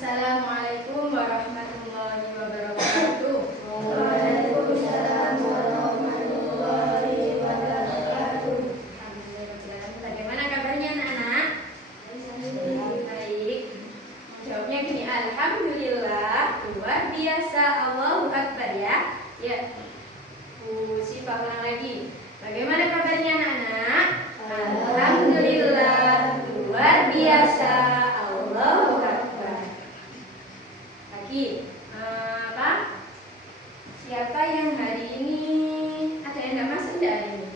Assalamualaikum warahmatullahi wabarakatuh. Waalaikumsalam warahmatullahi wabarakatuh. Bagaimana kabarnya anak-anak? Baik. Jawabnya gini, alhamdulillah, luar biasa, Allahu Akbar ya. Ya. Sifat ulang lagi. Bagaimana kabarnya anak-anak? Alhamdulillah, luar biasa, Allahu Akbar. Lagi, siapa yang hari ini ada yang tidak masuk tidak hari ini?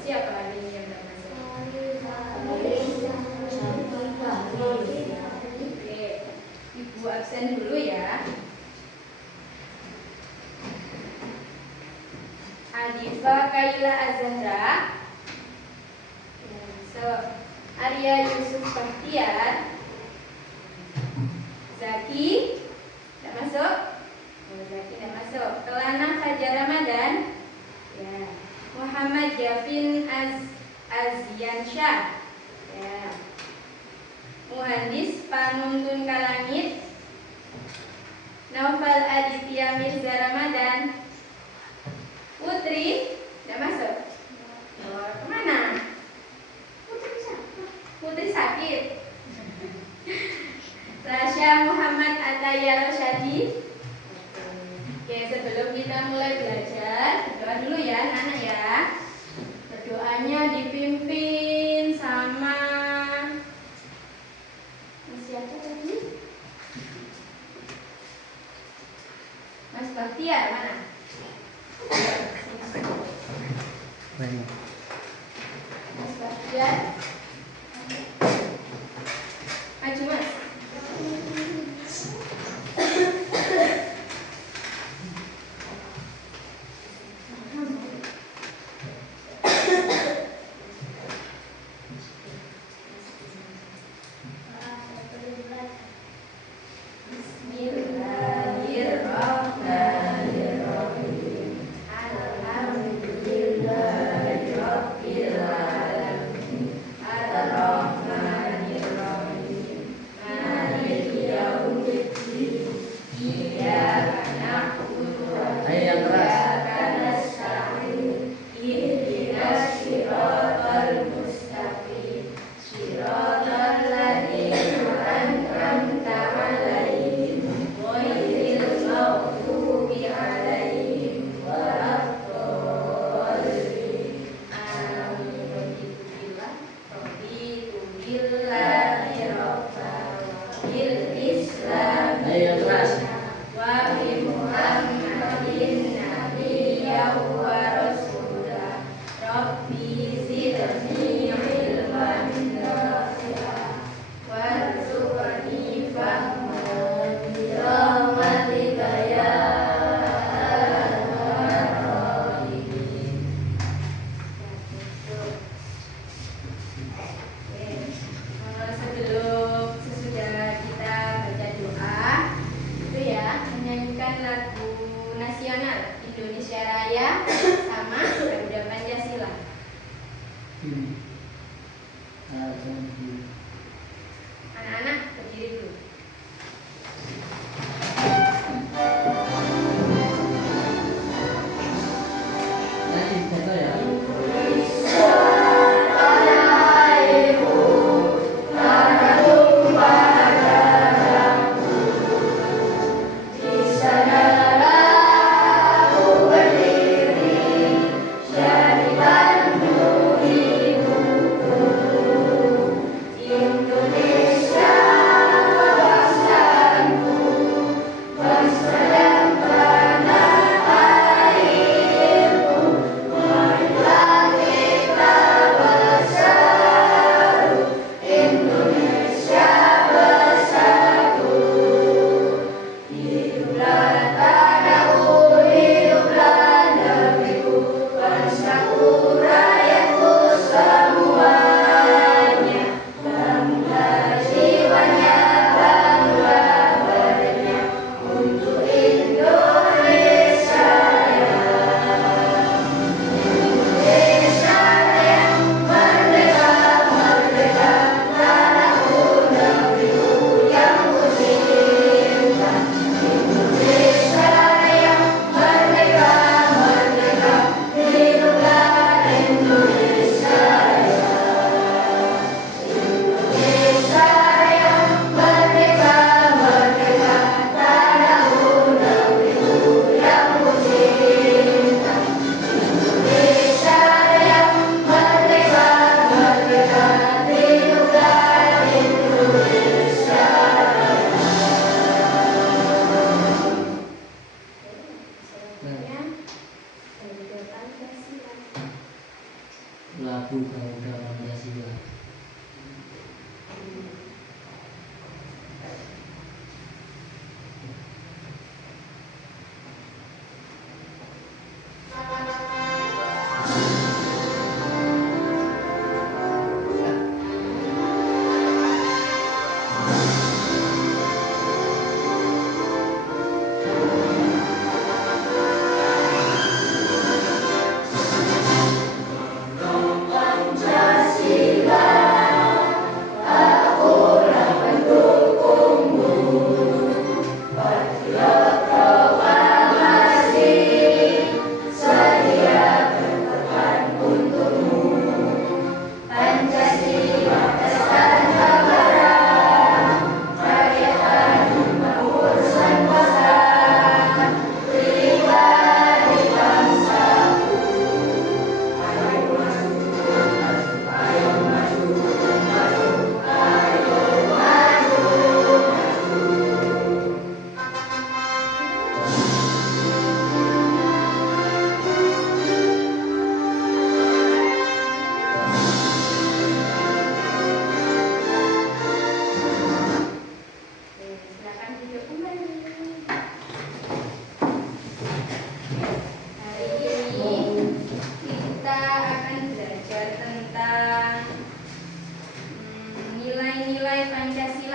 Siapa hari ini yang tidak masuk? Oke, Ibu absen dulu ya. Adifa Kaila Azhara, Arya Yusuf Bahtiar, Zaki tidak masuk. Zaki tidak masuk. Kelana Fajar Ramadan, ya. Muhammad Yafin Azyansyah, ya. Muhandis Panuntun Kalangit, Naufal Aditya Mirza Ramadan. Putri tidak masuk. Oh, kemana? Putri sakit. Rasya Muhammad Ataya Rosyadi. Oke, sebelum kita mulai belajar, berdoa dulu ya anak-anak ya. Berdoanya dipimpin sama siapa tadi? Mas Bahtiar mana? Mas Bahtiar, maju mas.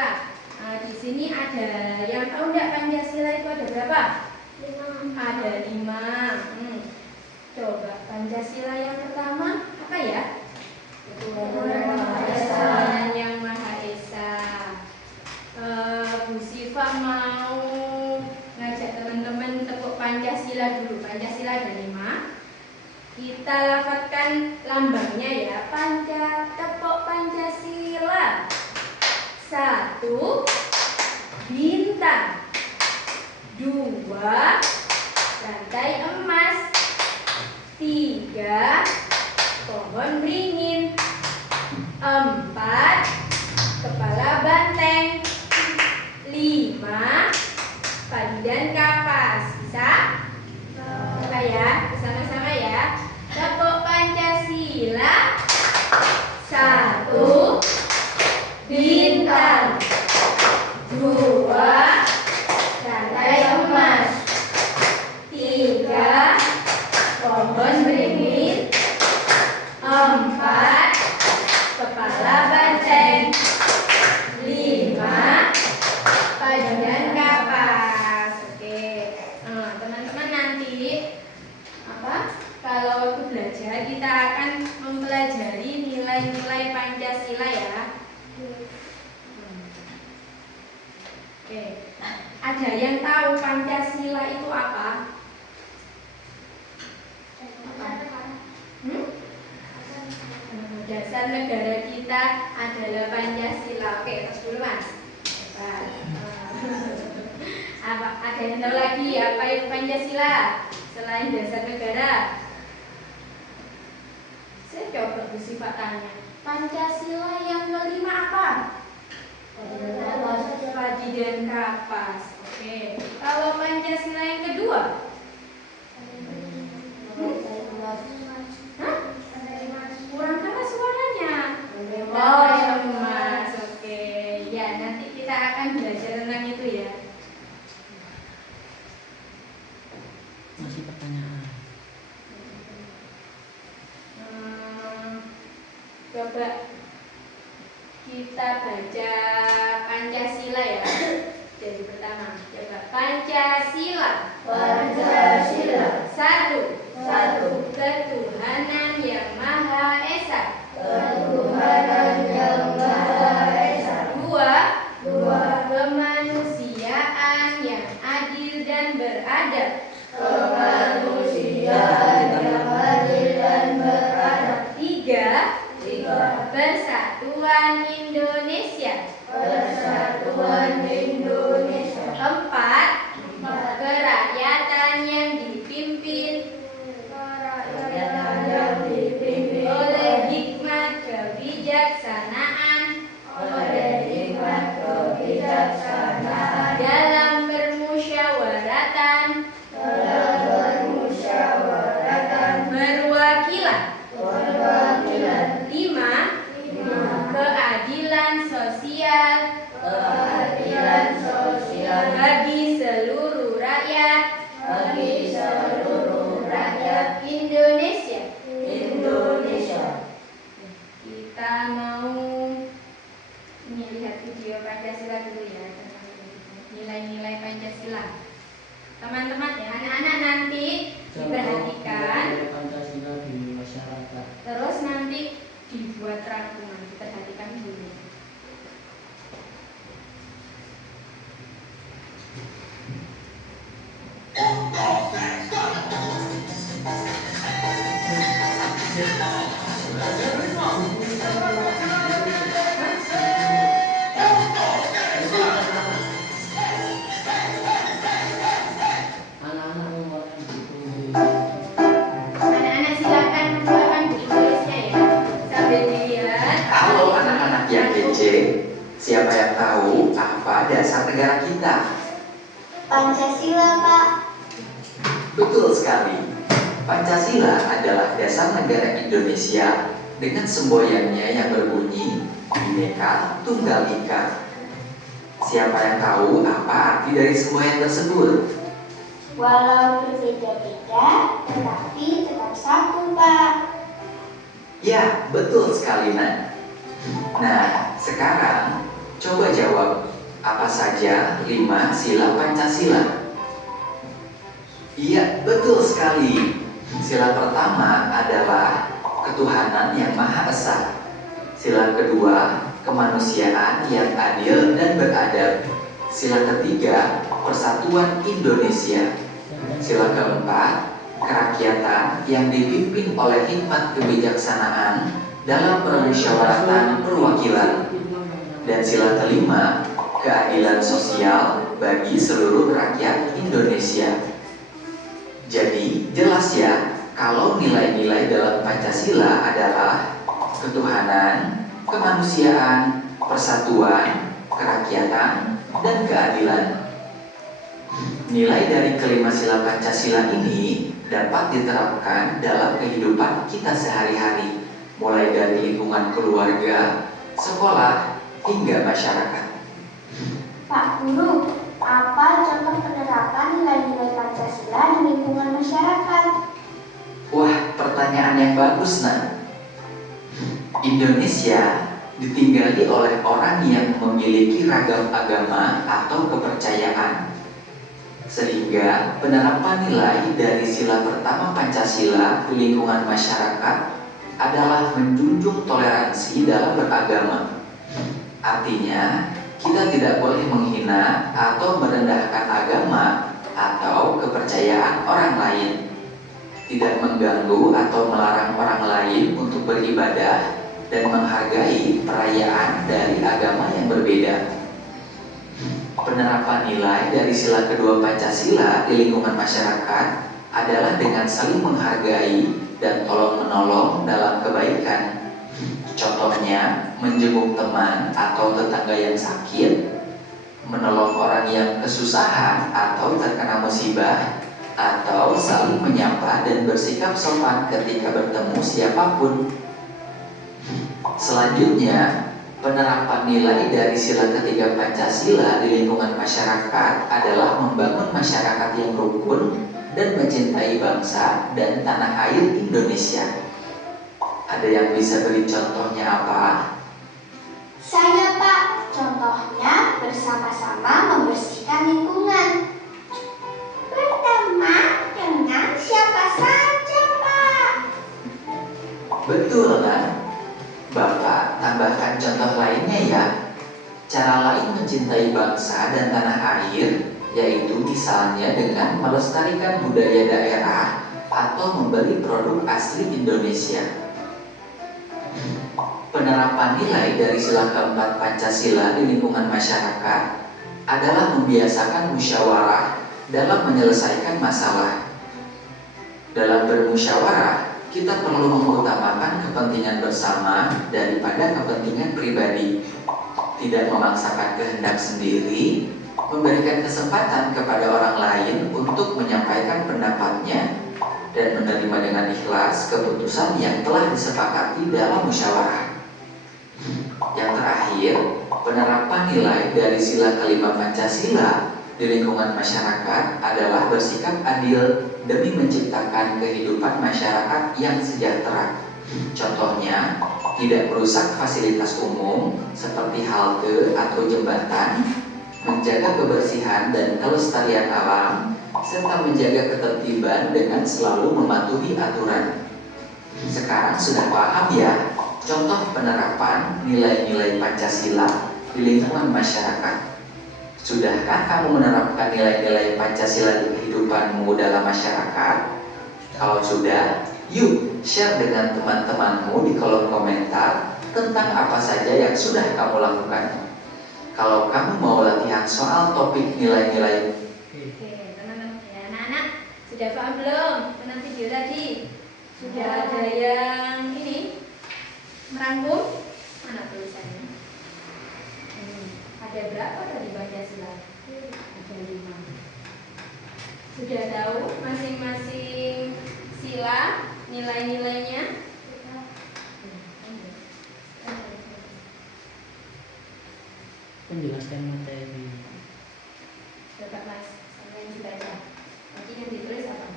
Pancasila. Di sini ada yang tahu nggak Pancasila itu ada berapa? 5. Ada 5. Coba Pancasila yang pertama apa ya? Tuhan Yang Maha Esa. Bu Siva mau ngajak teman-teman tepuk Pancasila dulu. Pancasila ada 5. Kita lafadzkan lambangnya ya. Tepuk Pancasila. 1 bintang, 2 rantai emas, 3 pohon beringin, 4 kepala banteng, 5 padi dan kapas. Bisa? Coba ya, bersama-sama ya. Tepuk Pancasila. 1 bintang, 2 rantai emas, 3 pohon beringin, 4 kepala banteng, 5 padi dan kapas. Oke, teman-teman nanti kalau waktu belajar kita akan mempelajari nilai-nilai Pancasila ya. Oke, ada yang tahu Pancasila itu apa? Dasar negara kita adalah Pancasila. Oke, terus dulu Mas. Ada yang tahu lagi apa itu Pancasila selain dasar negara? Saya coba Bu Siva tanya. Pancasila yang kelima apa? Padi dan kapas. Oke. Kalau Pancasila yang kedua? Kurang keras suaranya. Oh, emas. Oke. Ya, nanti kita akan belajar tentang itu ya. Masih pertanyaan. Coba kita baca Pancasila ya. Jadi pertama, coba Pancasila. Pancasila. 1 Ketuhanan Yang Maha Esa. Ketuhanan Yang Maha Esa. 2 Kemanusiaan yang adil dan beradab. Kemanusiaan yang adil dan beradab. 3 Persatuan Indonesia. Persatuan Indonesia. 4 Kerakyatan yang dipimpin Yang dipimpin oleh hikmat kebijaksanaan dalam bermusyawaratan berwakilan. 5 Keadilan sosial bagi seluruh rakyat Indonesia. Kita mau lihat video Pancasila dulu ya, nilai-nilai Pancasila. Teman-teman ya, anak-anak nanti diperhatikan, Pancasila di masyarakat. terus nanti dibuat rangkuman, diperhatikan dulu. Anak-anak nomor yang ditunggu. Anak-anak silakan ditulisnya ya, sambil dilihat. Halo anak-anak yang kece, siapa yang tahu apa dasar negara kita? Pancasila, Pak. Betul sekali. Pancasila adalah dasar negara Indonesia dengan semboyannya yang berbunyi Bhinneka Tunggal Ika. Siapa yang tahu apa arti dari semboyan tersebut? Walau berbeda-beda, tetapi tetap satu, Pak. Ya, betul sekali, Nak. Nah, sekarang Coba jawab, apa saja 5 sila Pancasila? Iya, betul sekali. Sila pertama adalah ketuhanan yang Maha Esa. Sila kedua, kemanusiaan yang adil dan beradab. Sila ketiga, persatuan Indonesia. Sila keempat, kerakyatan yang dipimpin oleh hikmat kebijaksanaan dalam permusyawaratan perwakilan. Dan sila kelima, keadilan sosial bagi seluruh rakyat Indonesia. Jadi, jelas ya, kalau nilai-nilai dalam Pancasila adalah ketuhanan, kemanusiaan, persatuan, kerakyatan, dan keadilan. Nilai dari kelima sila Pancasila ini dapat diterapkan dalam kehidupan kita sehari-hari, mulai dari lingkungan keluarga, sekolah, hingga masyarakat. Pak Guru, apa contoh penerapan nilai-nilai Pancasila di lingkungan masyarakat? Wah, pertanyaan yang bagus, Nak. Indonesia ditinggali oleh orang yang memiliki ragam agama atau kepercayaan. Sehingga penerapan nilai dari sila pertama Pancasila di lingkungan masyarakat adalah menjunjung toleransi dalam beragama. Artinya, kita tidak boleh menghina atau merendahkan agama atau kepercayaan orang lain. Tidak mengganggu atau melarang orang lain untuk beribadah dan menghargai perayaan dari agama yang berbeda. Penerapan nilai dari sila kedua Pancasila di lingkungan masyarakat adalah dengan saling menghargai dan tolong-menolong dalam kebaikan. Contohnya, menjenguk teman atau tetangga yang sakit, menolong orang yang kesusahan atau terkena musibah, atau saling menyapa dan bersikap sopan ketika bertemu siapapun. Selanjutnya, penerapan nilai dari sila ketiga Pancasila di lingkungan masyarakat adalah membangun masyarakat yang rukun dan mencintai bangsa dan tanah air Indonesia. Ada yang bisa beri contohnya apa? Saya, Pak. Contohnya bersama-sama membersihkan lingkungan. Berteman dengan siapa saja, Pak. Betul, kan? Bapak tambahkan contoh lainnya ya. Cara lain mencintai bangsa dan tanah air, yaitu misalnya dengan melestarikan budaya daerah atau membeli produk asli Indonesia. Penerapan nilai dari sila keempat Pancasila di lingkungan masyarakat adalah membiasakan musyawarah dalam menyelesaikan masalah. Dalam bermusyawarah, kita perlu mengutamakan kepentingan bersama daripada kepentingan pribadi. Tidak memaksakan kehendak sendiri, memberikan kesempatan kepada orang lain untuk menyampaikan pendapatnya, dan menerima dengan ikhlas keputusan yang telah disepakati dalam musyawarah. Yang terakhir, penerapan nilai dari sila kelima Pancasila di lingkungan masyarakat adalah bersikap adil demi menciptakan kehidupan masyarakat yang sejahtera. Contohnya, tidak merusak fasilitas umum seperti halte atau jembatan, menjaga kebersihan dan kelestarian alam, serta menjaga ketertiban dengan selalu mematuhi aturan. Sekarang sudah paham ya contoh penerapan nilai-nilai Pancasila di lingkungan masyarakat? Sudahkah kamu menerapkan nilai-nilai Pancasila di kehidupanmu dalam masyarakat? Kalau sudah, yuk share dengan teman-temanmu di kolom komentar tentang apa saja yang sudah kamu lakukan. Kalau kamu mau latihan soal topik nilai-nilai. Oke, teman-teman ya, anak-anak sudah paham belum tentang video tadi? Sudah ada yang ini merangkum? Mana tulisannya? Ada berapa tadi Pancasila? Ada 5. Sudah tahu masing-masing sila nilai-nilainya? Menjelaskan materi. Coba Mas, sama yang dibaca. Nanti yang ditulis apa?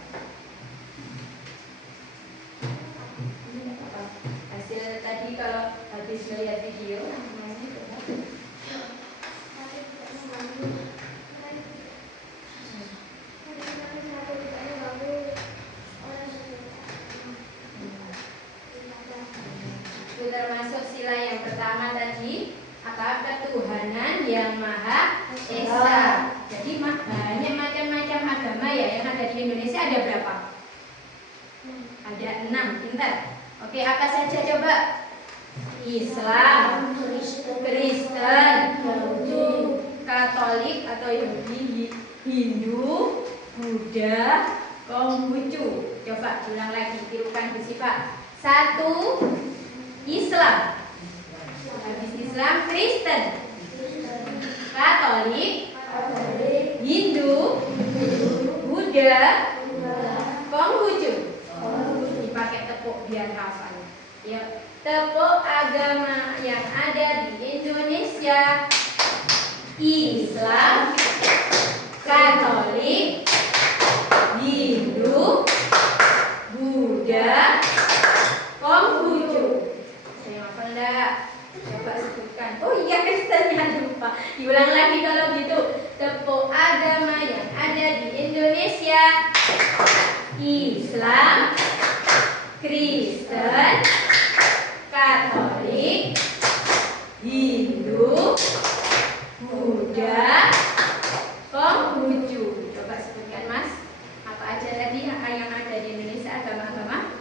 Ini nggak apa-apa. Hasil tadi kalau habis melihat video, namanya coba. ketuhanan yang Maha Esa. Jadi banyak macam-macam agama ya yang ada di Indonesia. Ada berapa? Ada 6, pintar. Oke, apa saja coba? Islam, Kristen, Katolik atau Yahudi, Hindu, Buddha, Konghucu. Coba ulang lagi, tirukan bersifat. 1. Islam. Habis Islam, Kristen, Katolik, Hindu, Buddha, Konghucu. Dipakai tepuk biar hafal. Ya, tepuk agama yang ada di Indonesia. Islam, Katolik, Hindu, Buddha, Konghucu. Saya hafal enggak? Coba sebutkan. Oh iya, Kristennya lupa. Diulang lagi kalau gitu. Tepuk agama yang ada di Indonesia. Islam, Kristen, Katolik, Hindu, Buddha, Konghucu. Coba sebutkan Mas. Apa aja tadi yang ada di Indonesia agama-agama?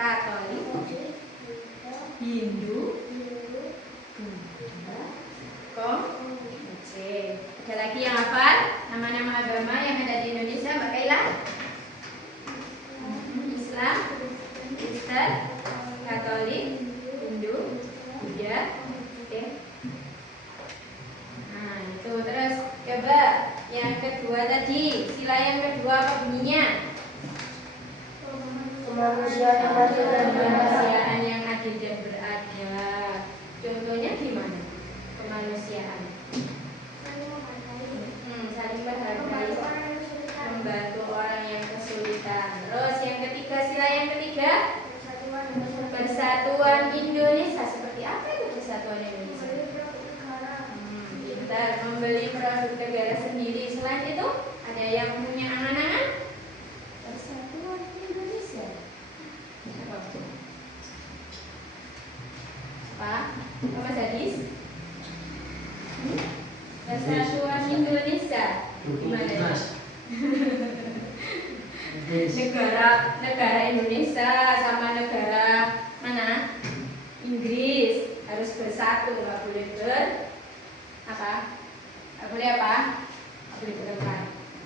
Katolik, Hindu, Konghucu. Ada lagi yang hafal nama-nama agama yang ada di Indonesia, Mbak Kaila? Islam, Kristen, Katolik, Hindu, Buddha. Oke. Nah, itu terus coba yang kedua tadi, sila yang kedua apa bunyinya? Kemanusiaan yang adil dan beradab. Contohnya gimana? Kemanusiaan. Saling menghargai, membantu orang yang kesulitan. Terus yang ketiga, sila yang ketiga, Persatuan Indonesia. Seperti apa itu Persatuan Indonesia? Kita membeli produk negara sendiri. Selain itu, ada yang punya angan-angan Persatuan Indonesia. Apa? Mas Hadis? Persatuan Indonesia. Gimana? Negara Indonesia sama negara mana? Inggris harus bersatu, nggak boleh apa? Nggak boleh apa? Nggak boleh bertengkar.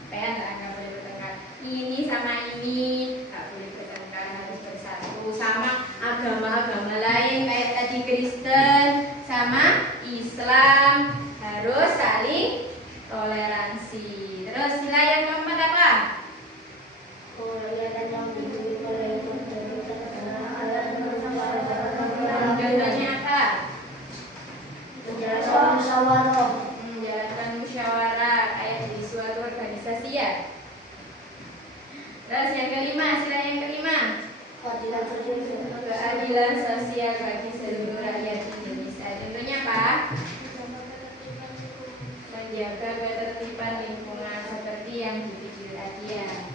Nggak boleh bertengkar. Ini sama ini nggak boleh bertengkar, harus bersatu. Sama agama-agama lain kayak tadi Kristen sama Islam harus saling toleransi. Terus sila yang keempat apa? Contohnya apa? Menjalankan musyawarah kayak di suatu organisasi ya. Terus yang kelima, sila yang kelima, keadilan sosial bagi seluruh rakyat Indonesia. Contohnya apa? Menjaga ketertiban lingkungan seperti yang dipikir tadi ya.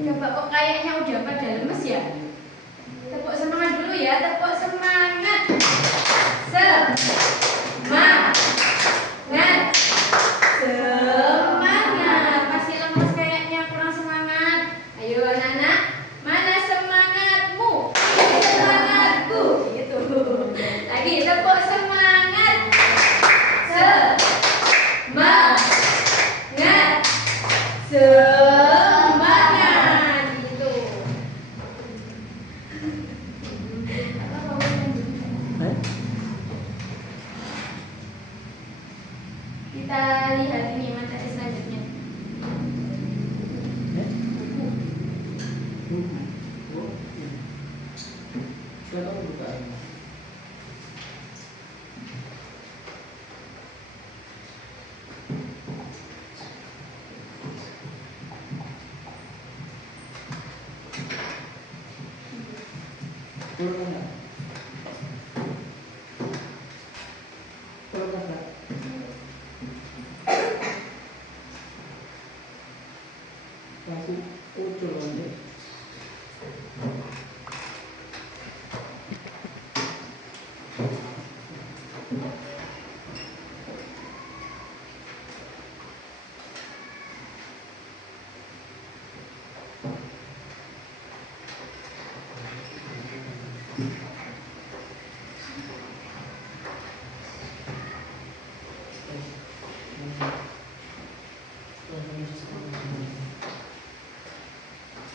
Coba kok kayaknya udah pada lemes ya? Tepuk semangat dulu ya, tepuk semangat. Semangat. Semangat. Masih lemes kayaknya, kurang semangat. Ayo anak-anak, mana semangatmu? Semangatku. Gitu. Lagi tepuk semangat. Semangat. Semangat. Gitu. Kita lihat ini materi selanjutnya. Silakan buka. Turun. Turun. Aku ucul nanti.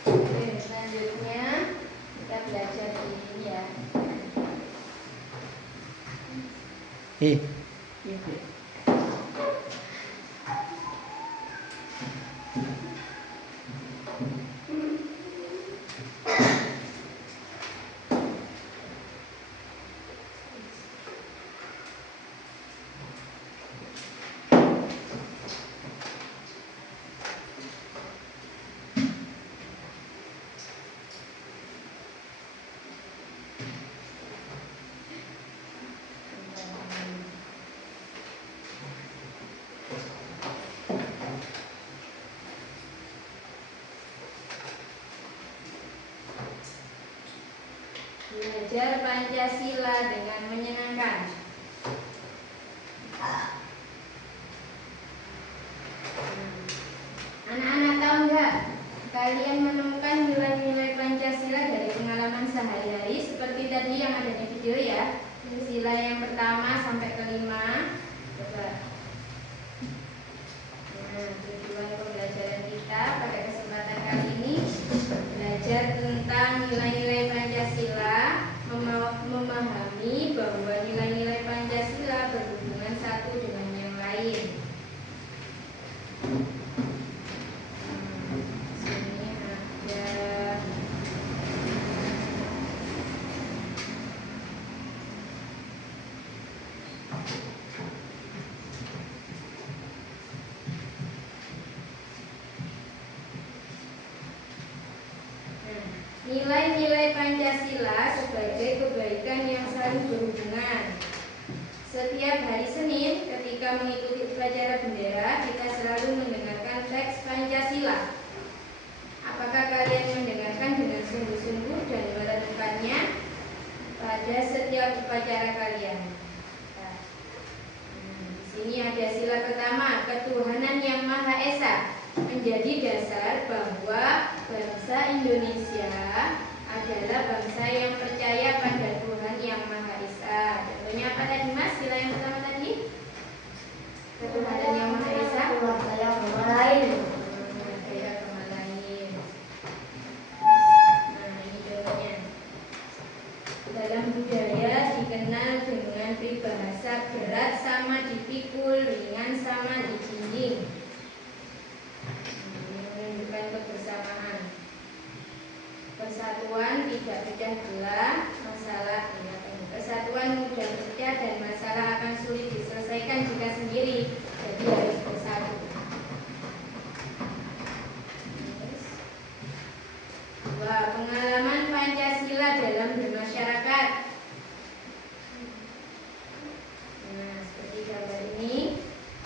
Oke, selanjutnya kita belajar ini ya. Belajar Pancasila dengan menyenangkan. Anak-anak tahu nggak? Kalian menemukan nilai-nilai Pancasila dari pengalaman sehari-hari seperti tadi yang ada di video ya. Sila yang pertama sampai kelima. Coba. Nah, tujuan pembelajaran kita pada kesempatan kali ini belajar tentang nilai-nilai Pancasila, memahami bahwa nilai-nilai Pancasila berhubungan satu dengan yang lain. Sini ada nilai-nilai Pancasila sebagai kebaikan yang saling berhubungan. Setiap hari Senin ketika mengikuti upacara bendera, kita selalu mendengarkan teks Pancasila. Apakah kalian mendengarkan dengan sungguh-sungguh dan merenungkannya pada setiap upacara kalian? Nah, di sini ada sila pertama, ketuhanan yang Maha Esa, menjadi dasar bahwa bangsa Indonesia adalah bangsa yang percaya pada Tuhan yang Maha Esa. Contohnya apa tadi Mas? Sila yang pertama tadi? Ketuhanan yang Maha Esa. Keluarga yang lain. Ada agama lain. Nah, ini contohnya. Dalam budaya dikenal dengan peribahasa berat sama dipikul, ringan sama dijinjing. Menunjukkan kebersamaan. Persatuan tidak pecah belah, masalah persatuan mudah pecah dan masalah akan sulit diselesaikan jika sendiri, jadi harus bersatu. Dua, pengalaman Pancasila dalam bermasyarakat. Nah, seperti gambar ini,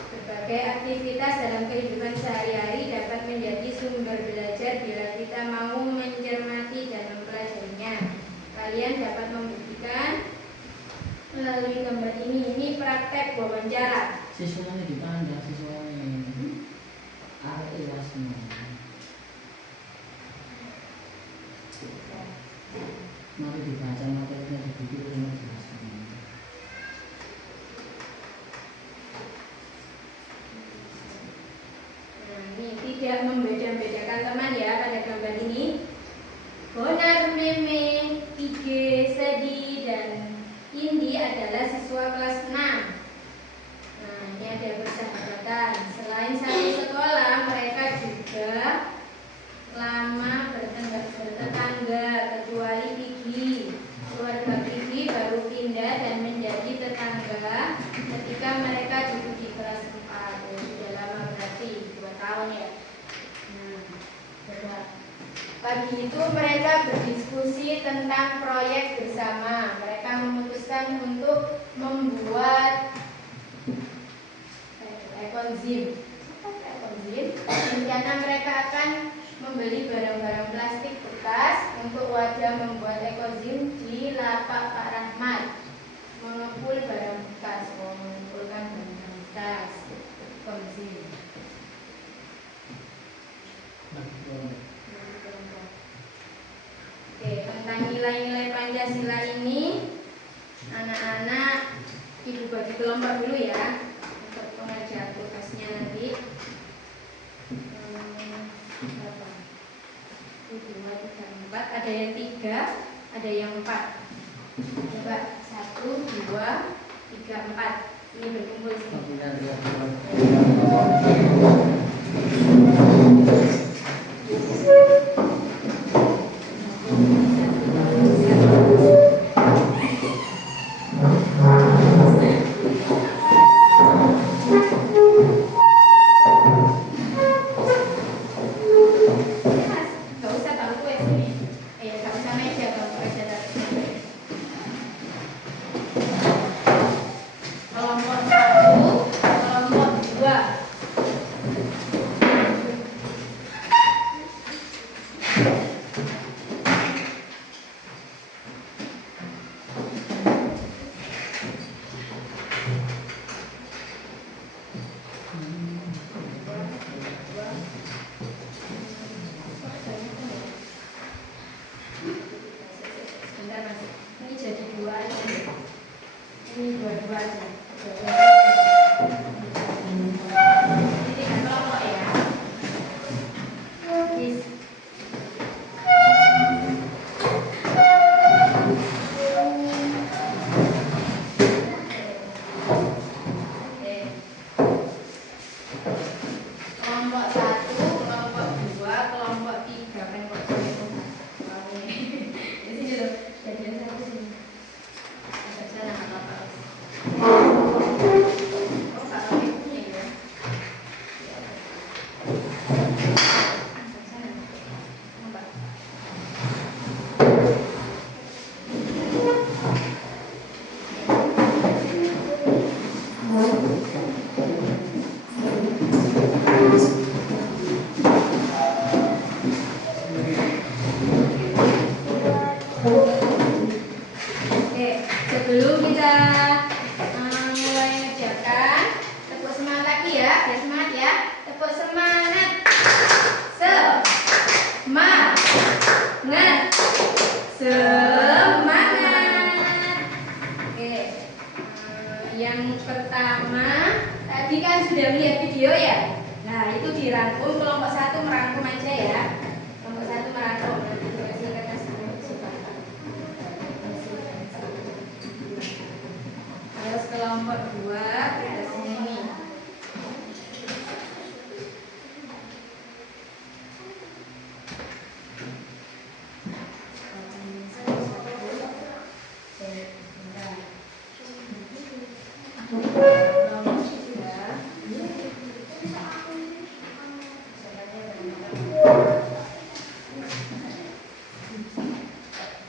berbagai aktivitas dalam kehidupan sehari-hari dapat menjadi sumber belajar bila kita mau mencermati dan mempelajarinya. Kalian dapat membuktikan melalui gambar ini praktek wawancara. Siswanya dipandang, siswanya arek iwas semua. Mari dibaca materinya di buku rumah jelas semua. Nah, ini tidak membeda-bedakan teman ya pada gambar ini. Bonar, Meme, Ige, Sedi, dan Indi adalah siswa kelas 6. Nah, ini ada persahabatan. Selain satu sekolah, mereka juga lama bertetangga, kecuali Pigi. Keluarga Pigi baru pindah dan menjadi tetangga ketika mereka duduk di kelas 4. Sudah lama berarti 2 tahun ya. Pagi itu mereka berdiskusi tentang proyek bersama. Mereka memutuskan untuk membuat ekonzim. Rencana mereka akan membeli barang-barang plastik bekas untuk wadah membuat ekozim di lapak Pak Rahmat. Mengepul barang bekas, mengumpulkan barang bekas, ekozim. Oke, tentang nilai-nilai Pancasila ini, anak-anak ibu bagi kelompok dulu ya untuk pengajar tugasnya nanti. Berapa? 1, 2, 3, 4. Ada yang 3, ada yang 4. Coba 1, 2, 3, 4. Ini berkumpul sini.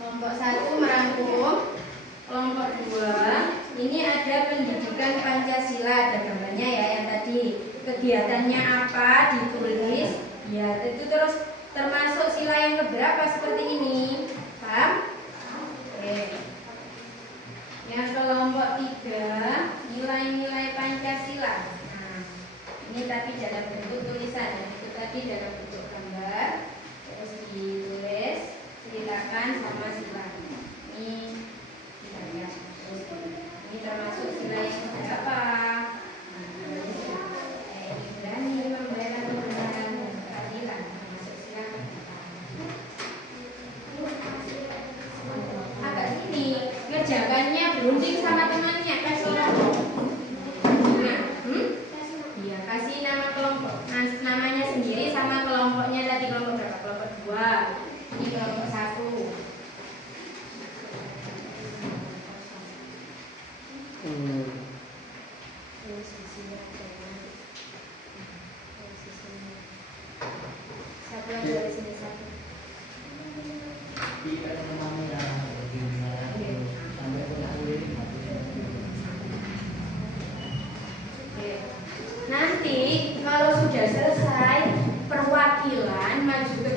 Kelompok 1 merangkum. Kelompok 2 ini ada pendidikan Pancasila, ada gambarnya ya yang tadi. Kegiatannya apa ditulis ya, itu terus termasuk sila yang keberapa seperti ini, paham? Oke. Yang kelompok 3 nilai-nilai Pancasila. Nah, ini tadi dalam bentuk tulisan, dan itu tadi dalam bentuk gambar, terus ditulis, ceritakan sama sila. Ini misalnya, terus ini termasuk sila yang berapa? Berani membela kebenaran dan keadilan, termasuk sila agak sini ngerjakannya berunding sama temannya, kasih kelompok. Iya, kasih nama kelompok. Nah, namanya sendiri sama kelompoknya tadi, kelompok berapa? Kelompok 2. Ini kelompok 1. Terus di sini ada satu lagi dari sini satu. Nanti kalau sudah selesai perwakilan maju ke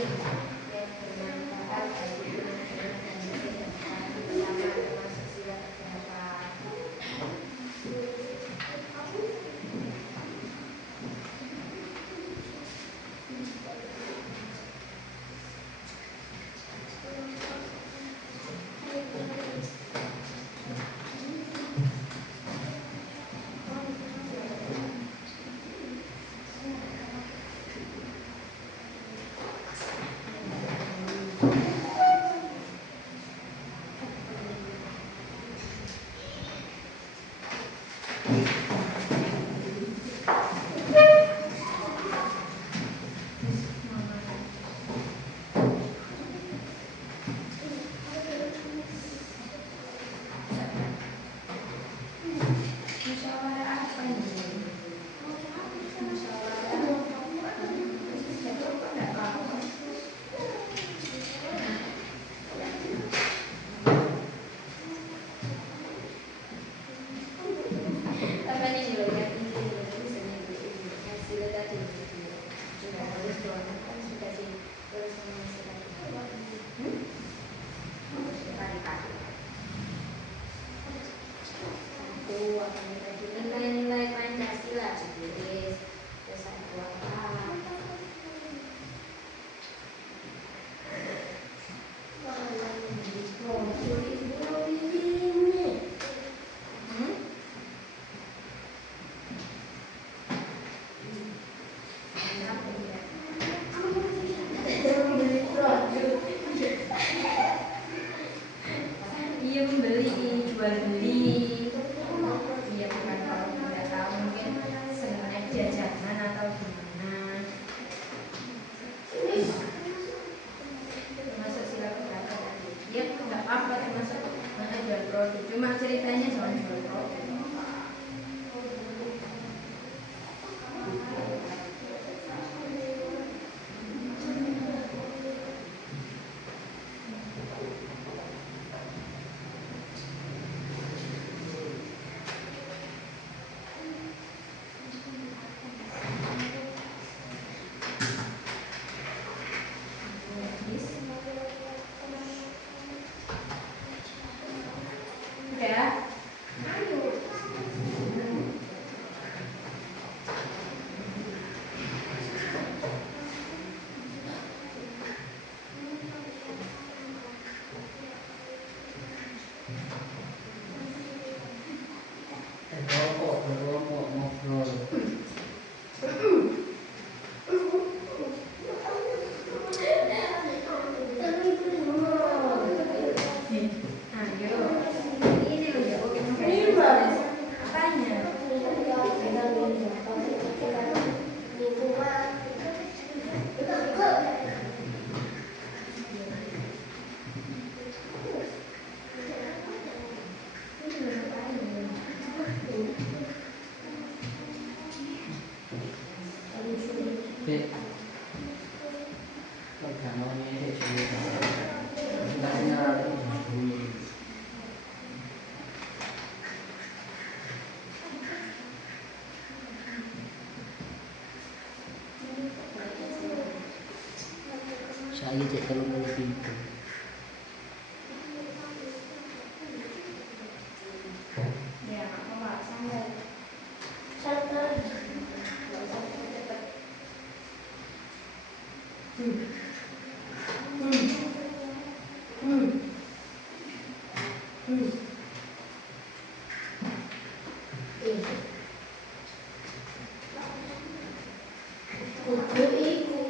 yang bermanfaat bagi anak-anak dan kesehatan, terutama termasuk sila berapa. Nilai-nilai Pancasila ditulis terus ada apa? Iya membeli, jual beli. Iya bukan kalau tidak tahu mungkin senangnya jajanan atau gimana. Termasuk sila keberapa tadi? Ya nggak apa-apa termasuk mana jual produk. Cuma ceritanya soal jual produk. Udah. Berkelompok ngobrol. Ayo, ini loh ya, oke apanya? Oke. Kalau ini juga sebenarnya ada bunyi. Saya cek kalau mau pintu. Ya, aku nggak santai. Santai. Nggak usah cepet-cepet. Kudu iku.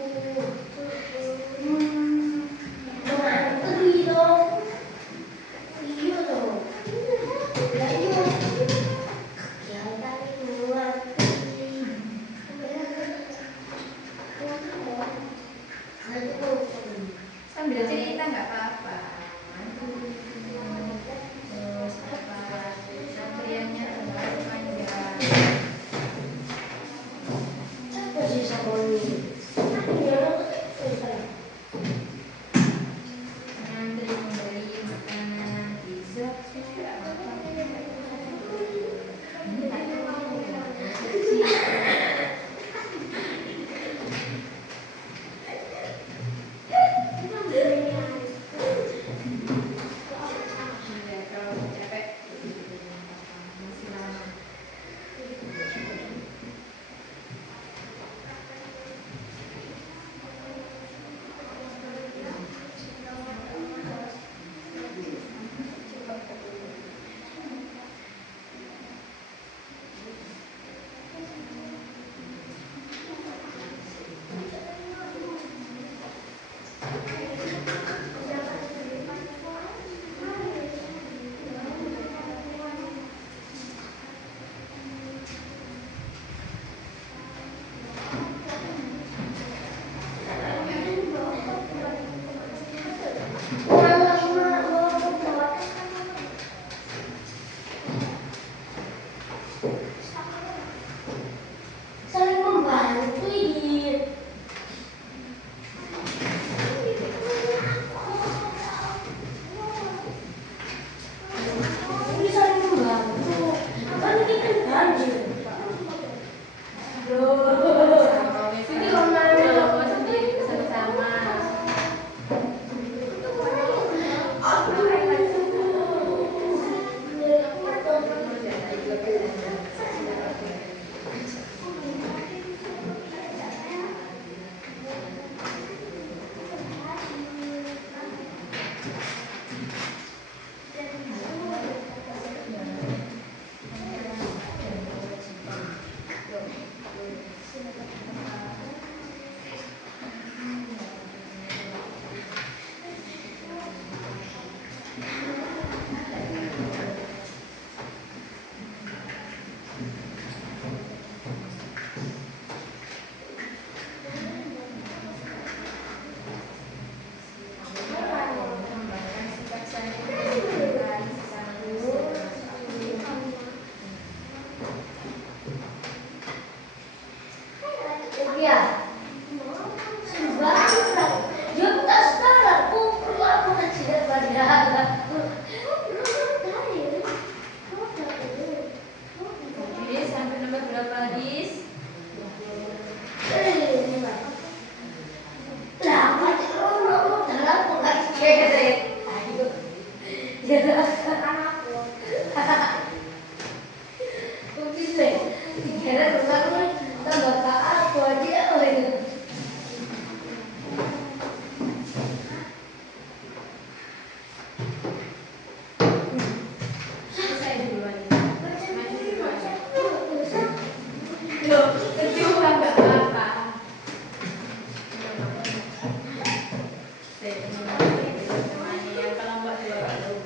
Temani yang kelompok 20.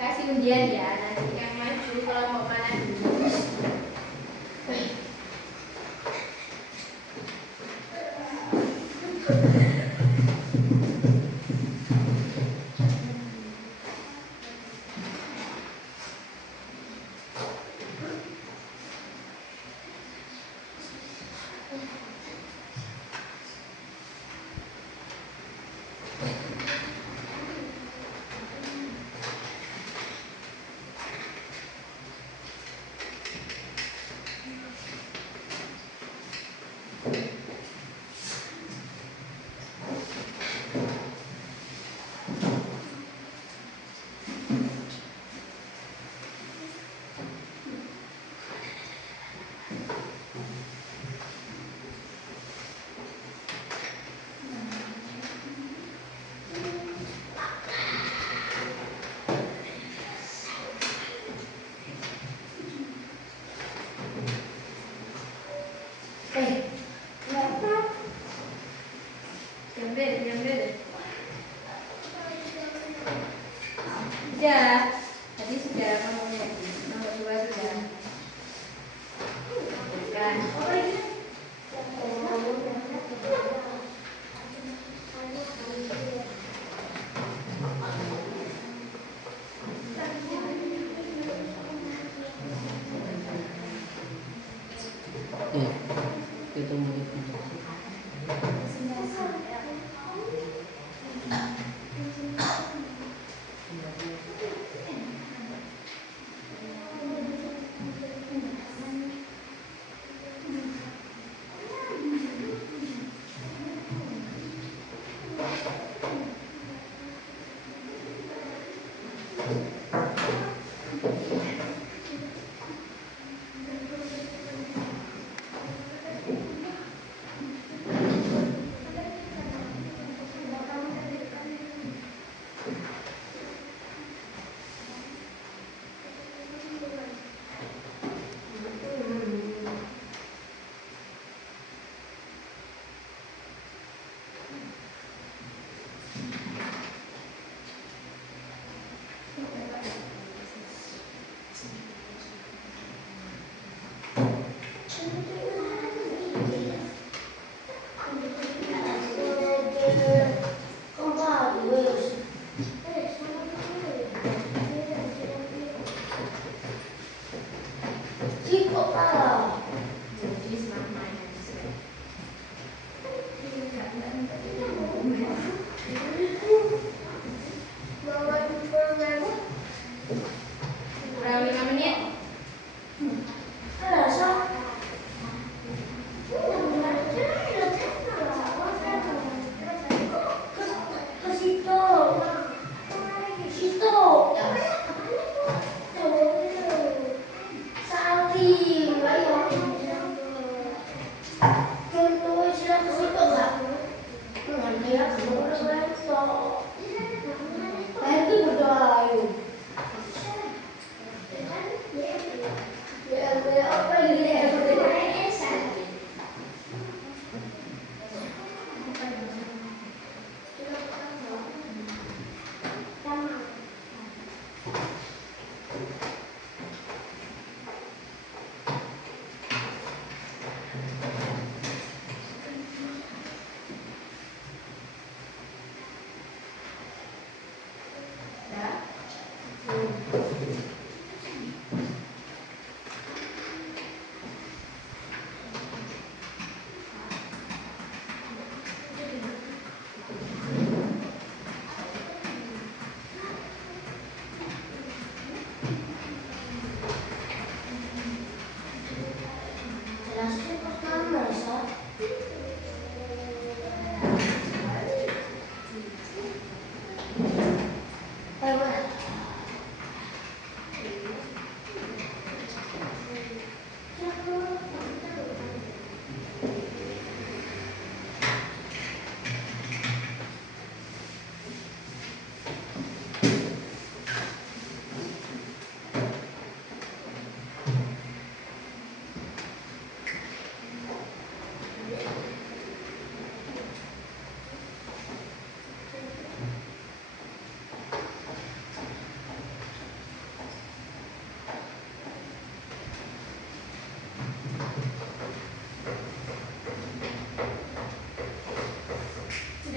Kasih undian ya, nanti yang maju kelompok mana dulu. Diambil. Sudah. Tadi sudah kamu nomor 2 sudah. Kan. Kita murid.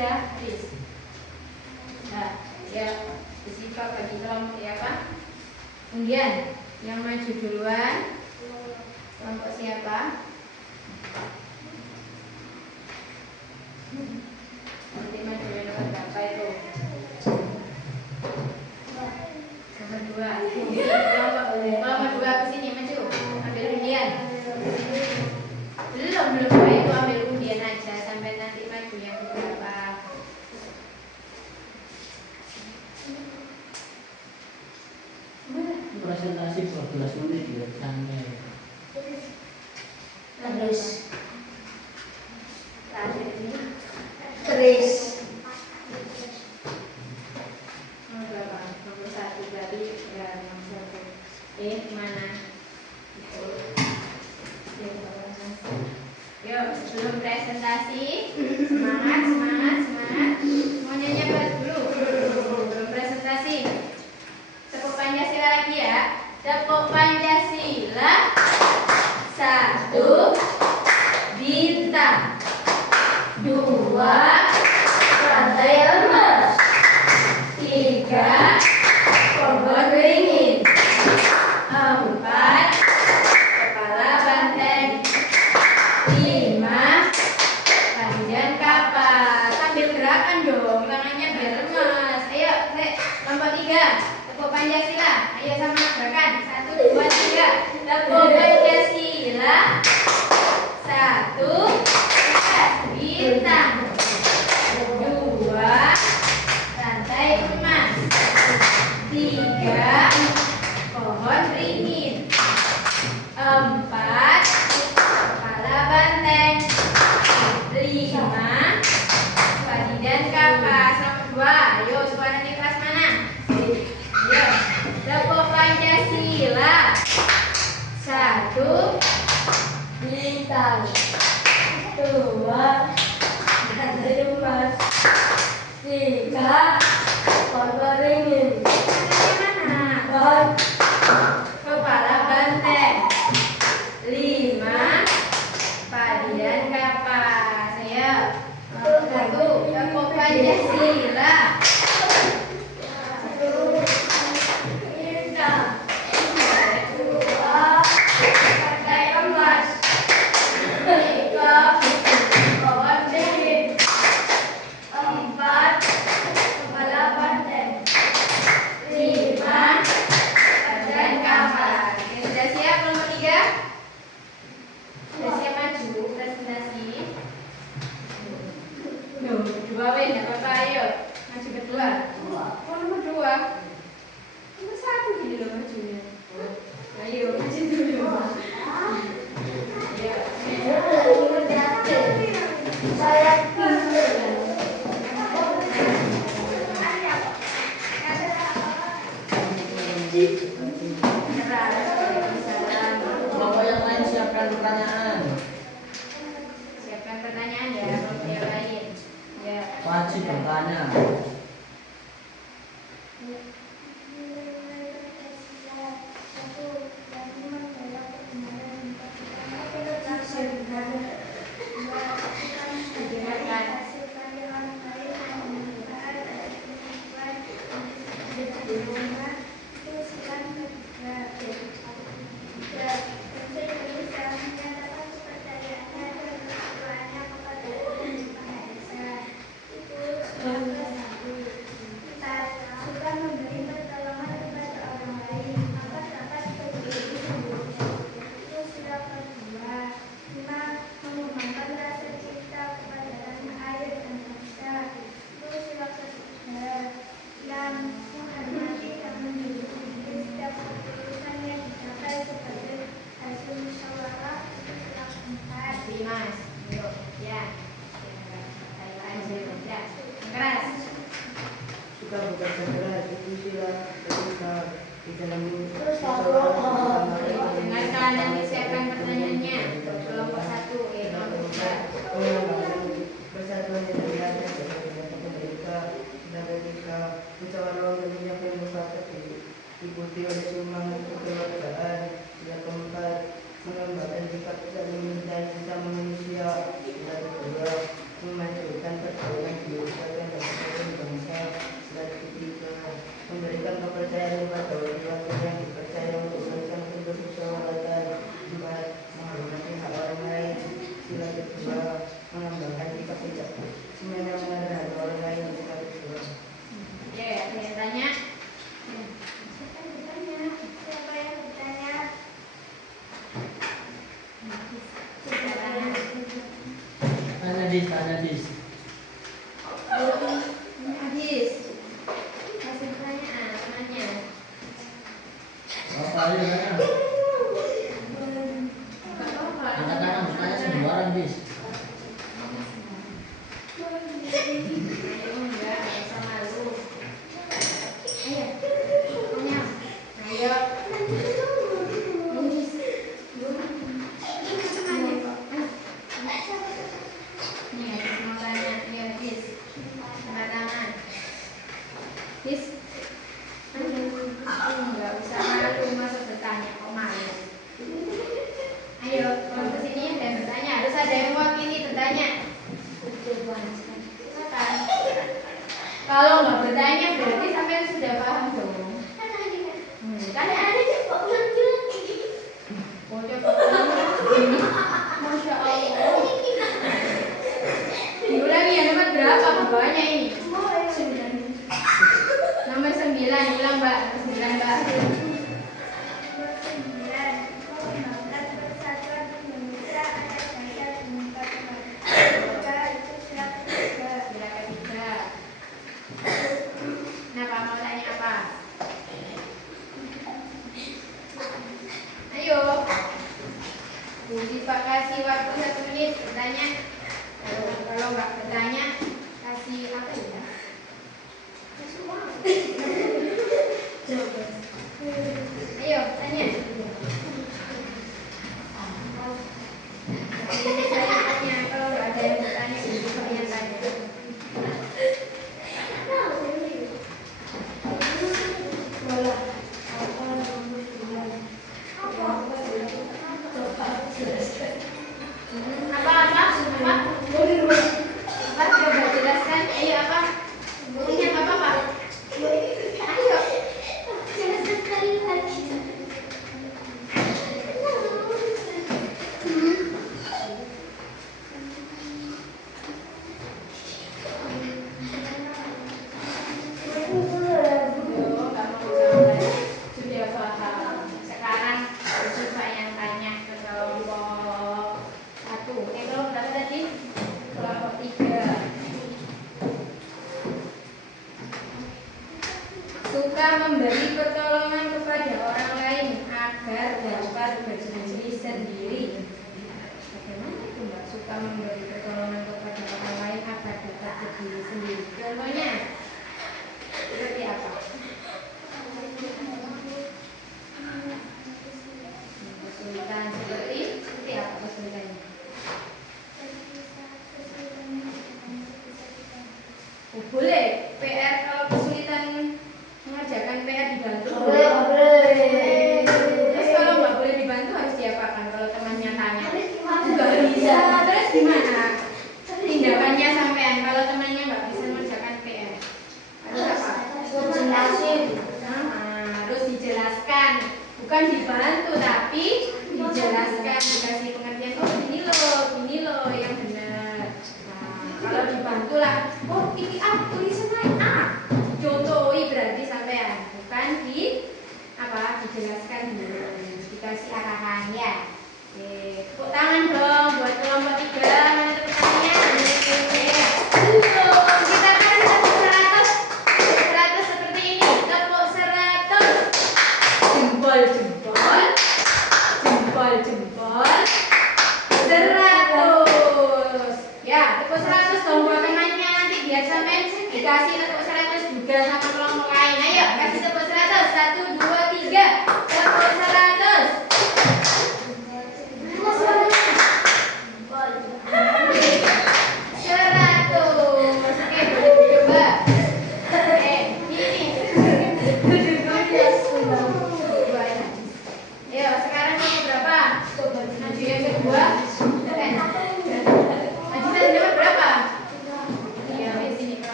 sudah Riz. Nah, ya disifat bagi kelompok apa? Kemudian yang maju duluan kelompok siapa? Nanti maju nomor berapa itu? Nomor 2. Kelompok 2 ke sini maju. Ambil undian. Belum itu ambil undian aja sampai nanti maju yang berapa. Presentasi 12 menit ya santai. Terus. Terakhir ini Terus. nomor berapa? Nomor 1 tadi ya nomor 1. Mana? Itu. Yuk, sebelum presentasi semangat. Semuanya nyabat dulu. Sebelum presentasi. Tepuk Pancasila lagi ya. Tepuk Pancasila. 1 bintang. 2 rantai emas. 3 pohon beringin. 4 kepala banteng. 5 panjang kapal. Sambil gerakan dong, tangannya biar lemas. Ayo, kelompok 3 tepuk Pancasila. Ayo sama gerakan. 1, 2, 3 tepuk Pancasila. 1 bintang. 2 rantai emas. 3 pohon beringin. 4 kepala banteng. 5 padi dan kapas. Nomor 2. Ayo suaranya kelas mana? Ayo tepuk Pancasila. 1 bintang. 2 rantai emas. 3 pohon beringin. Pohon kepala banteng. 5 padi dan kapas. Ayo nomor 1 tepuk Pancasila. 1 bintang. 2 rantai emas. 3 pohon beringin. 4 kepala banteng. 5 panjang kapal. Oke, sudah siap kelompok 3? Sudah siap maju presentasi? Duh, 2 weh, enggak apa-apa, ayo. Maju kedua. Oh, nomor 2. Nomor 1 gini loh majunya. Ayo, maju dulu. Ayo. Saya pintar. Kelompok yang lain siapkan pertanyaan. Siapkan pertanyaan ya, kelompok yang lain. Ya. Wajib bertanya. Mas, yuk, ya. Ya, keras. Suka bekerja keras itu sila ketika di dalam Dengarkan nanti siapkan pertanyaannya. Kelompok 1, kelompok 2. persatuan yang ada ketika dan ketika musyawarah dunia yang mufakat diikuti oleh semua kekeluargaan. Yang keempat, mengembangkan sikap dan meminta sesama manusia. Yang kedua, memajukan perjuangan kedua mengembangkan sikap tidak semena-mena terhadap orang lain yang kita kedua. Oke, ada yang tanya? Siapa yang bertanya? Tanya dis. Hadis. Kasih pertanyaan, namanya. Apa aja tanya? Angkat tangan, tanya sembarang dis. Ayo, enggak usah malu. Ayo, tanya. Ayo. Nih, Hadis mau tanya. Nih, Hadis. Angkat tangan. Hadis. Enggak usah malu, masa bertanya kok malu. Ayo, kalau kesini ada yang bertanya, harus ada yang mewakili bertanya. Silakan. Kalau nggak bertanya berarti sampai sudah paham dong. Kan ada coba ulang lagi. Oh, coba ulang lagi. Masya Allah. Diulangi ya, nomor berapa bawahnya ini? Nomor 9, ulang Mbak. Nomor 9 Mbak. Sila ketiga. Kenapa mau tanya apa? Ayo. Bu Pak kasih waktu 1 menit bertanya. Kalau nggak bertanya kasih apa ya? Ayo tanya. Ini saya tanya, kalau nggak ada yang bertanya, ibu saya tanya. Apa coba jelaskan? Ayo apa? Ingat apa Pak? Ayo.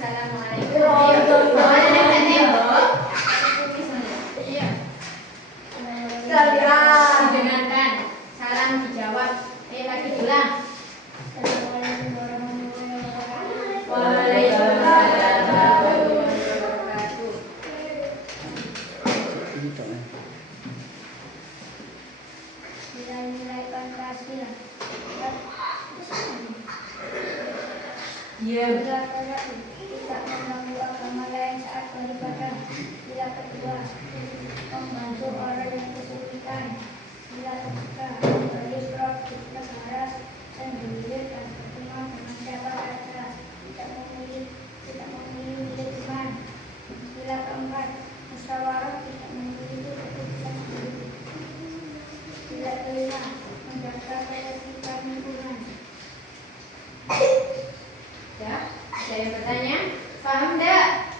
Assalamualaikum. Ayo. Ada tembok. Iya. Didengarkan. Salam dijawab. Ayo lagi bilang. Assalamualaikum warahmatullahi wabarakatuh. Waalaikumsalam warahmatullahi wabarakatuh. Nilai-nilai Pancasila. Iya. Tidak mengganggu agama lain saat beribadah. Sila kedua, membantu orang yang kesulitan. Sila ketiga, memberi produk negara sendiri dan berteman dengan siapa saja. Tidak memilih teman. Sila keempat, musyawarah tidak memiliki keputusan sendiri. Sila kelima, menjaga ketertiban lingkungan. Ya, ada yang bertanya? Paham enggak?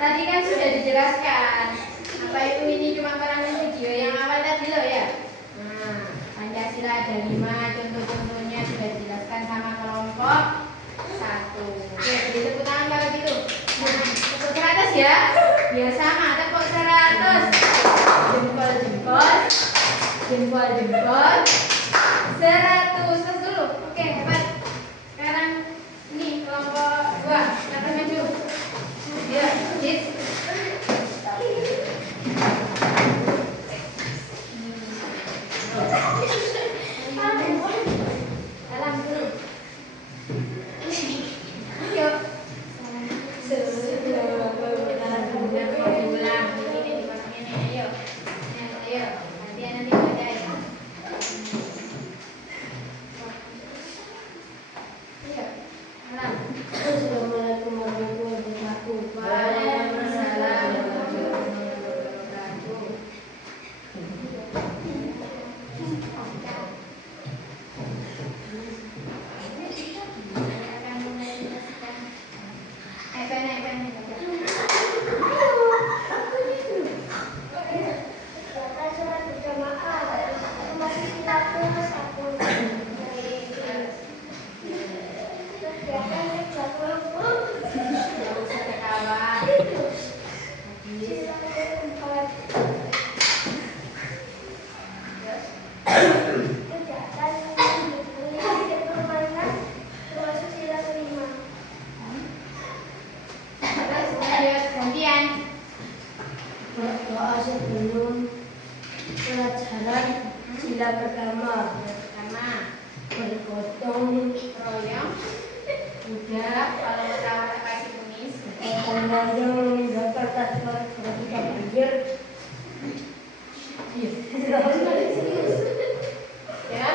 Tadi kan sudah dijelaskan. Apa itu ini cuma karangan video yang awal tadi loh ya? Nah, Pancasila ada 5 contoh-contohnya sudah dijelaskan sama kelompok 1. Oke, beri tepuk tangan kalau gitu. Nah, tepuk 100 ya? Ya sama, tepuk 100. Jempol-jempol. Jempol-jempol. 100. Terus dulu. Oke, hebat. Sekarang ini kelompok 2. Silakan maju. Ya, Jit. Salam dulu. Ayo. Diulang. Ini dipasang ini. Ayo. Ayo. Nanti baca ya. Iya. Salam. Assalamualaikum warahmatullahi wabarakatuh. Waalaikumsalam warahmatullahi wabarakatuh. Silakan sholat berjamaah. Masih silakan satu. Kegiatan kerja kelompok. Nggak usah ketawa. Sila keempat. Kegiatan kuliah dan permainan termasuk sila kelima. Terus lanjut gantian. Berdoa sebelum pelajaran sila pertama. Pertama, Bergotong royong. Udah, kalau ketawa kasih kumis. gotong royong meninggalkan tasbih ketika banjir. Ya.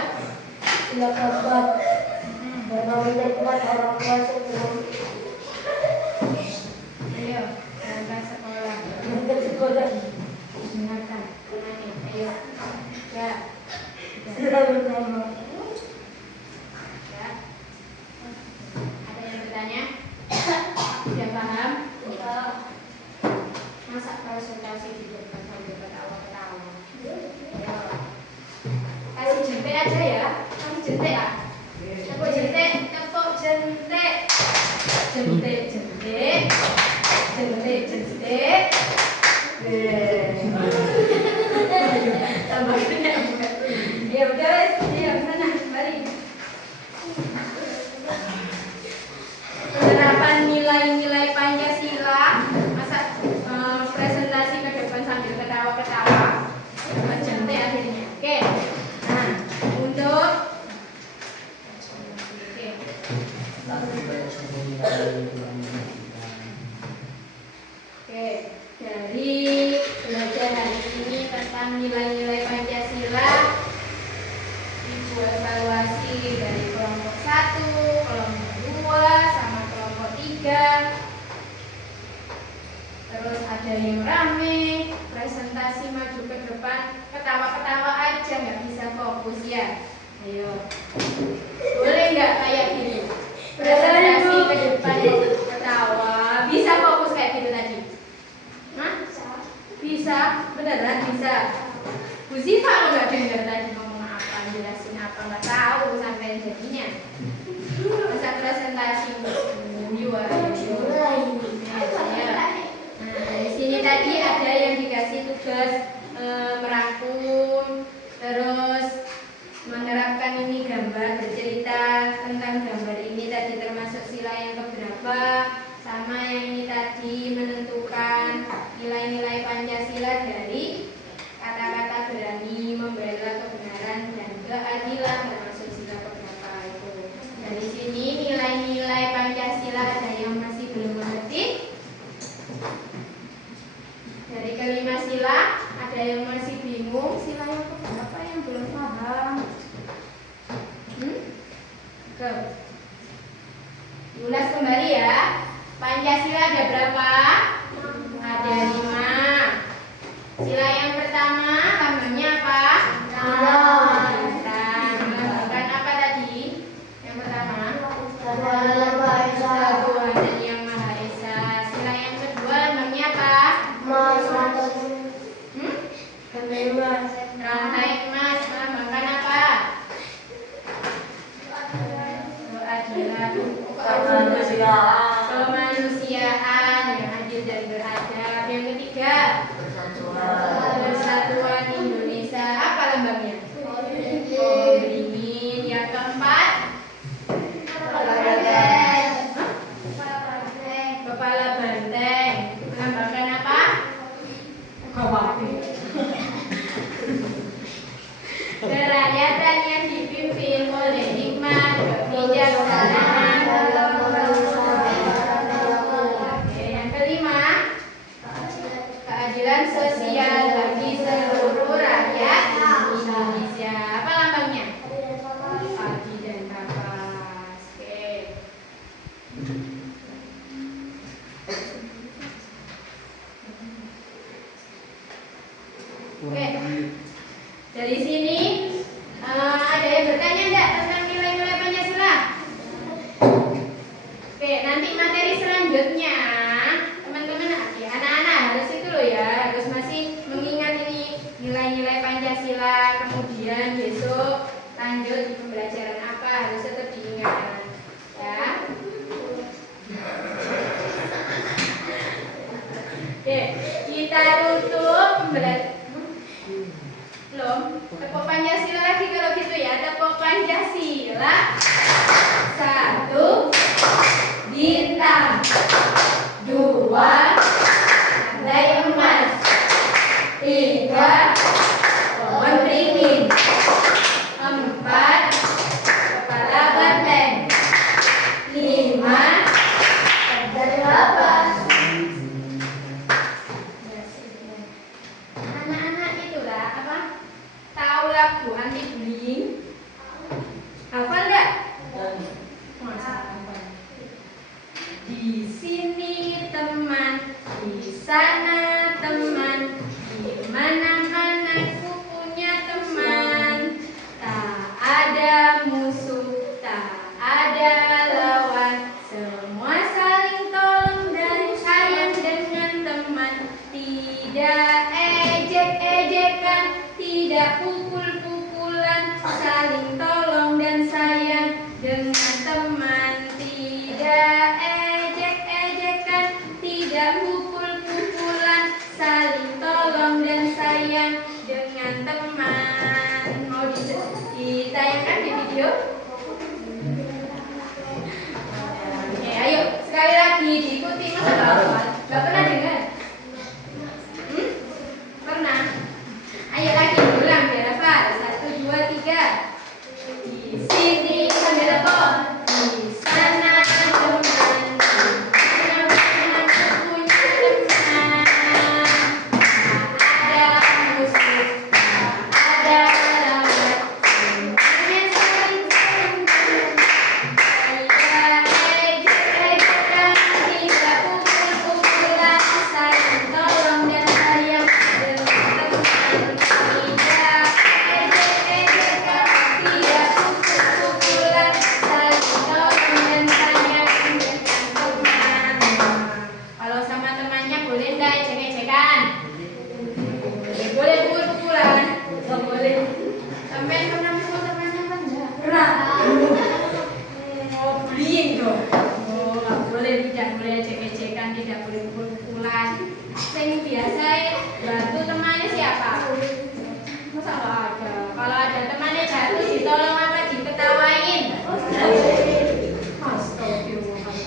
Sila keempat. Menolong nikmat orang tua sebelum Ayo, berangkat sekolah. berangkat sekolah. Dengarkan. Temani. Ayo. Ya. Sila pertama. Ya. Ada yang bertanya? Sudah paham? Masa presentasi di depan sambil ketawa-ketawa? Ayo. Kasih jentik aja ya. Kasih jentik ah. Tepuk jentik, tepuk jentik. Jentik, jentik. Jentik, jentik. Tambah banyak. Ya udah wes, ya sana kembali. Penerapan nilai-nilai Pancasila. Masa presentasi ke depan sambil ketawa-ketawa. Dapat jentik akhirnya. Oke. Nah, untuk oke. Oke, dari belajar hari ini tentang nilai-nilai Pancasila, Ibu evaluasi dari kelompok 1, kelompok 2, sama kelompok 3. Terus ada yang rame, presentasi maju ke depan, ketawa-ketawa aja nggak bisa fokus ya. Ayo, boleh nggak kayak gini? Presentasi ke depan ketawa, bisa fokus kayak gitu tadi? Hah? Bisa, beneran bisa. Pancasila yang keberapa. Sama yang ini tadi, menentukan nilai-nilai Pancasila dari kata-kata berani, membela kebenaran dan keadilan, termasuk sila keberapa itu. Dari sini nilai-nilai Pancasila ada yang masih belum mengerti. Dari kelima sila ada yang masih bingung, sila yang keberapa yang belum paham. Diulas kembali ya. Pancasila ada berapa? Ada 5. Sila yang pertama lambangnya apa? Bintang. Melambangkan apa tadi? Yang pertama Tuhan yang Maha Esa. Sila yang kedua lambangnya apa? Rantai emas. Melambangkan apa? Kemanusiaan yang adil dan beradab. Yang ketiga Persatuan Indonesia. Apa lambangnya? Beringin. Yang keempat Kepala banteng. Melambangkan apa? Kerakyatan yang dipimpin oleh hikmat, kebijaksanaan. Yang kelima, keadilan sosial bagi seluruh rakyat Indonesia. Apa lambangnya? Padi dan kapas. Oke. Dari sini ada yang bertanya enggak tentang nilai-nilai Pancasila? Oke, nanti materi selanjutnya teman-teman, anak-anak harus itu loh ya, harus masih mengingat ini nilai-nilai Pancasila. Kemudian besok lanjut di pembelajaran apa harus tetap diingat ya. Oke, kita tutup pembelajaran. Belum, tepuk Pancasila lagi kalau gitu ya. Tepuk Pancasila. 1 bintang, 2 rantai emas, 3 pohon beringin, 4 kepala banteng, 5 rantai kapas. Anak-anak itulah apa? Tahu lagu anti bullying? Hafal enggak? Di sini teman, di sana teman, di mana-mana ku punya teman. Tak ada musuh, tak ada lawan, semua saling tolong dan sayang dengan teman. Tidak ejek-ejekan, tidak pukul-pukulan, saling tolong dan sayang dengan teman. Tidak ejek-ejekan, tidak pukul-pukulan, saling tolong dan sayang dengan teman. Mau ditayangkan di video? Oke, ayo sekali lagi diikuti. Masa nggak hafal? Nggak pernah dengar? Pernah? Ayo lagi ulang biar hafal. 1, 2, 3. Di sini sambil tepuk. Di sana teman, di mana-mana punya teman. Tak ada musuh, tak ada lawan, semuanya saling tolong. Tidak ejek-ejekan, tidak pukul-pukulan, saling tolong dan sayang dengan teman. Tidak ejek-ejekan, tidak pukul-pukulan, saling tolong dan sayang dengan teman. Kalau sama temannya boleh enggak ejek-ejekan? Boleh pukul-pukulan? Nggak boleh. Sampai pernah pukul temannya apa enggak? Pernah. Oh, bullying dong. Oh, nggak boleh, tidak boleh ejek-ejekan, tidak boleh pukul-pukulan. Yang biasa bantu temannya siapa? Masa nggak ada? Kalau ada temannya jatuh, ditolong apa? Diketawain. Astagfirullah.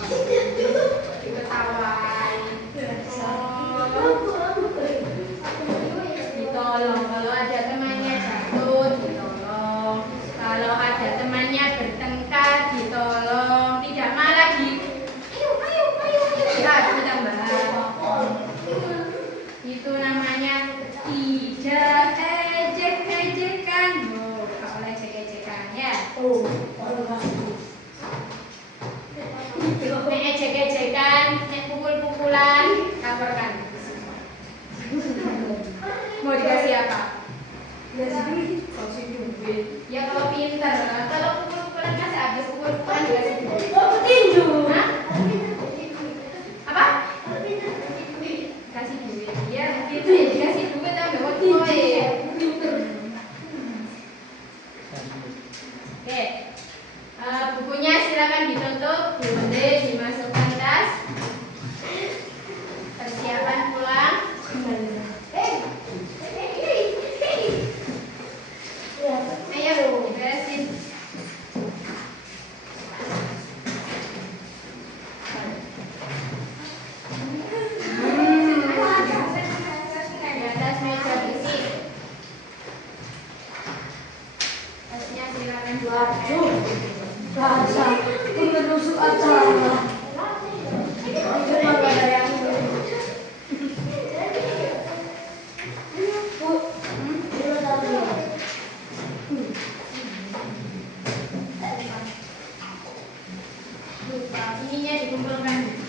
Nek ejek-ejekan, nek pukul-pukulan, laporkan. Mau dikasih apa? Kasih duit. Ya kalau pintar, kalau pukul-pukulan kasih habis pukul-pukulan dikasih duit. Hah? Apa? Kasih duit. Ya gitu ya dikasih duit tapi waktu Oke. Bukunya silakan ditutup, boleh dimasukkan tas. Persiapan pulang. Ayo beresin. Di atas meja bersih. Tasnya silakan dipakai. Bahasa pengerusuk acara. Itu malah ada yang Bu, itu tadi. Lupa, ininya dikumpulkan.